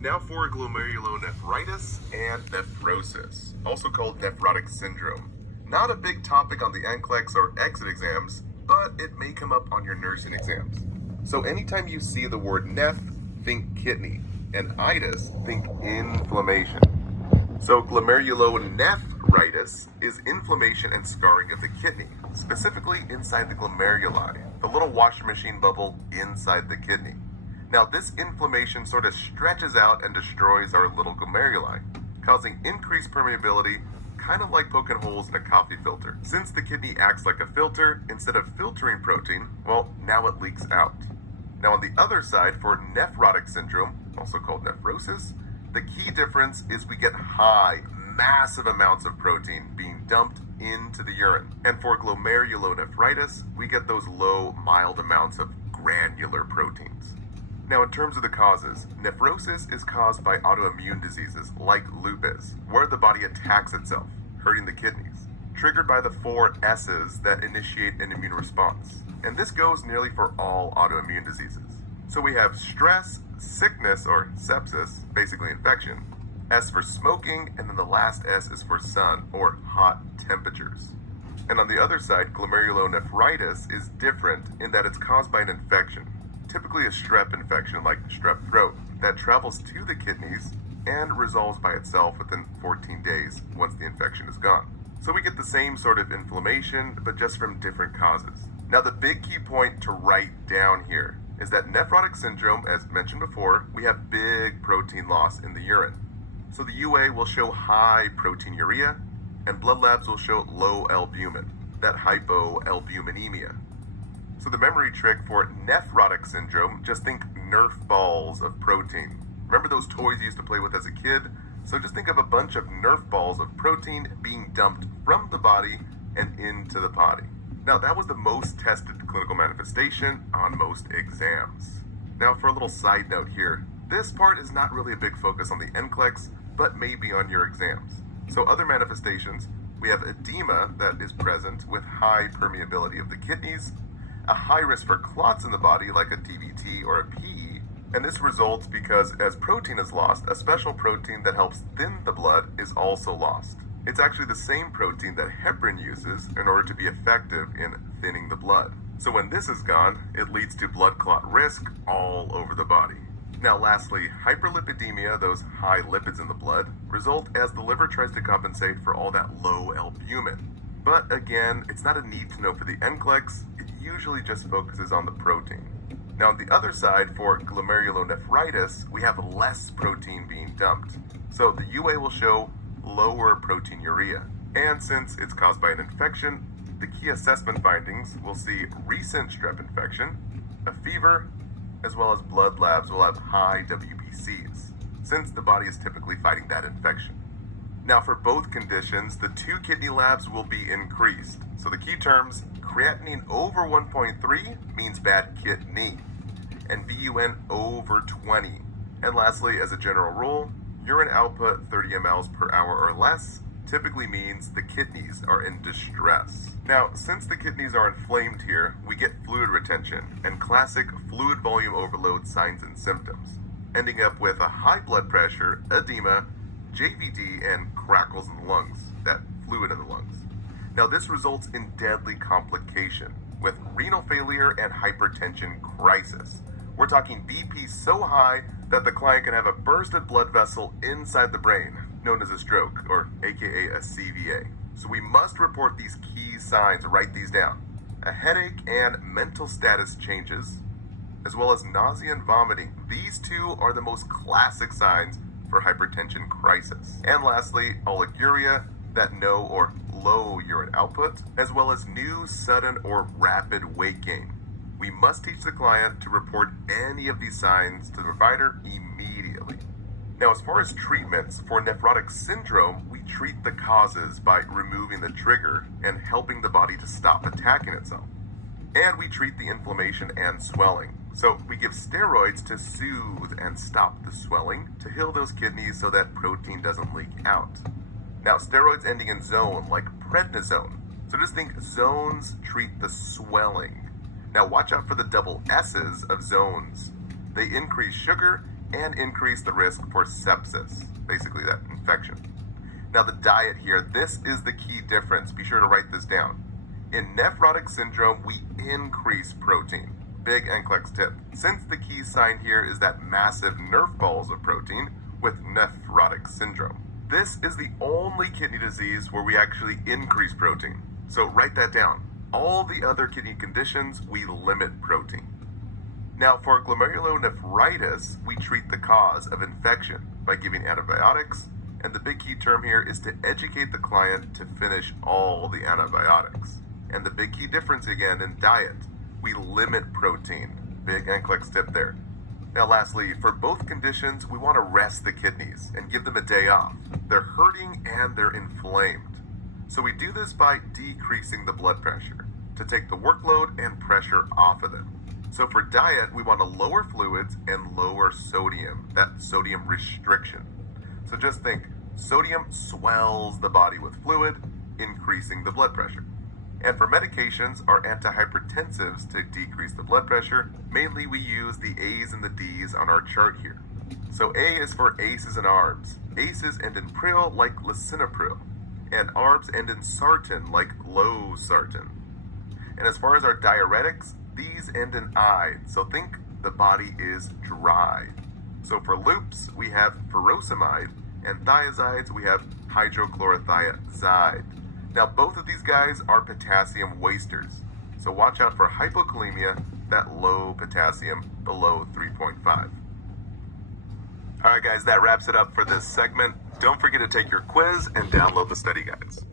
Now for glomerulonephritis and nephrosis, also called nephrotic syndrome. Not a big topic on the NCLEX or exit exams, but it may come up on your nursing exams. So anytime you see the word neph, think kidney, and itis, think inflammation. So glomerulonephritis is inflammation and scarring of the kidney, specifically inside the glomeruli, the little washing machine bubble inside the kidney. Now this inflammation sort of stretches out and destroys our little glomeruli, causing increased permeability, kind of like poking holes in a coffee filter. Since the kidney acts like a filter, instead of filtering protein, well, now it leaks out. Now on the other side, for nephrotic syndrome, also called nephrosis, the key difference is we get high, massive amounts of protein being dumped into the urine. And for glomerulonephritis, we get those low, mild amounts of granular proteins. Now, in terms of the causes, nephrosis is caused by autoimmune diseases like lupus, where the body attacks itself, hurting the kidneys, triggered by the 4 S's that initiate an immune response. And this goes nearly for all autoimmune diseases. So we have stress, sickness or sepsis, basically infection, S for smoking, and then the last S is for sun or hot temperatures. And on the other side, glomerulonephritis is different in that it's caused by an infection, typically a strep infection like strep throat, that travels to the kidneys and resolves by itself within 14 days once the infection is gone. So we get the same sort of inflammation, but just from different causes. Now the big key point to write down here is that nephrotic syndrome, as mentioned before, we have big protein loss in the urine. So the UA will show high proteinuria, and blood labs will show low albumin, that hypoalbuminemia. So the memory trick for nephrotic syndrome, just think Nerf balls of protein. Remember those toys you used to play with as a kid? So just think of a bunch of Nerf balls of protein being dumped from the body and into the potty. Now that was the most tested clinical manifestation on most exams. Now for a little side note here, this part is not really a big focus on the NCLEX, but maybe on your exams. So other manifestations, we have edema that is present with high permeability of the kidneys, a high risk for clots in the body like a DVT or a PE, and this results because as protein is lost, a special protein that helps thin the blood is also lost. It's actually the same protein that heparin uses in order to be effective in thinning the blood. So when this is gone, it leads to blood clot risk all over the body. Now lastly, hyperlipidemia, those high lipids in the blood, result as the liver tries to compensate for all that low albumin. But again, it's not a need to know for the NCLEX, it usually just focuses on the protein. Now on the other side, for glomerulonephritis, we have less protein being dumped. So the UA will show lower proteinuria. And since it's caused by an infection, the key assessment findings will see recent strep infection, a fever, as well as blood labs will have high WBCs, since the body is typically fighting that infection. Now for both conditions, the 2 kidney labs will be increased. So the key terms, creatinine over 1.3 means bad kidney, and BUN over 20. And lastly, as a general rule, urine output 30 mLs per hour or less typically means the kidneys are in distress. Now, since the kidneys are inflamed here, we get fluid retention and classic fluid volume overload signs and symptoms, ending up with a high blood pressure, edema, JVD, and crackles in the lungs, that fluid in the lungs. Now this results in deadly complication with renal failure and hypertension crisis. We're talking BP so high that the client can have a bursted blood vessel inside the brain, known as a stroke, or aka a CVA. So we must report these key signs, write these down. A headache and mental status changes, as well as nausea and vomiting. These 2 are the most classic signs for hypertension crisis. And lastly, oliguria, that no or low urine output, as well as new, sudden, or rapid weight gain. We must teach the client to report any of these signs to the provider immediately. Now, as far as treatments for nephrotic syndrome, we treat the causes by removing the trigger and helping the body to stop attacking itself. And we treat the inflammation and swelling. So we give steroids to soothe and stop the swelling to heal those kidneys so that protein doesn't leak out. Now, steroids ending in zone, like prednisone. So just think zones treat the swelling. Now watch out for the double S's of zones. They increase sugar and increase the risk for sepsis, basically that infection. Now the diet here, this is the key difference. Be sure to write this down. In nephrotic syndrome, we increase protein. Big NCLEX tip. Since the key sign here is that massive Nerf balls of protein with nephrotic syndrome. This is the only kidney disease where we actually increase protein. So write that down. All the other kidney conditions, we limit protein. Now for glomerulonephritis, we treat the cause of infection by giving antibiotics, and the big key term here is to educate the client to finish all the antibiotics. And the big key difference again in diet, we limit protein. Big NCLEX tip there. Now lastly, for both conditions, we want to rest the kidneys and give them a day off. They're hurting and they're inflamed. So we do this by decreasing the blood pressure to take the workload and pressure off of them. So for diet, we want to lower fluids and lower sodium, that sodium restriction. So just think, sodium swells the body with fluid, increasing the blood pressure. And for medications, our antihypertensives to decrease the blood pressure, mainly we use the A's and the D's on our chart here. So A is for ACEs and ARBs. ACEs end in pril like lisinopril, and ARBs end in sartan like losartan. And as far as our diuretics, these end in ide, so think the body is dry. So for loops, we have furosemide, and thiazides, we have hydrochlorothiazide. Now both of these guys are potassium wasters, so watch out for hypokalemia, that low potassium below 3.5. Alright guys, that wraps it up for this segment. Don't forget to take your quiz and download the study guides.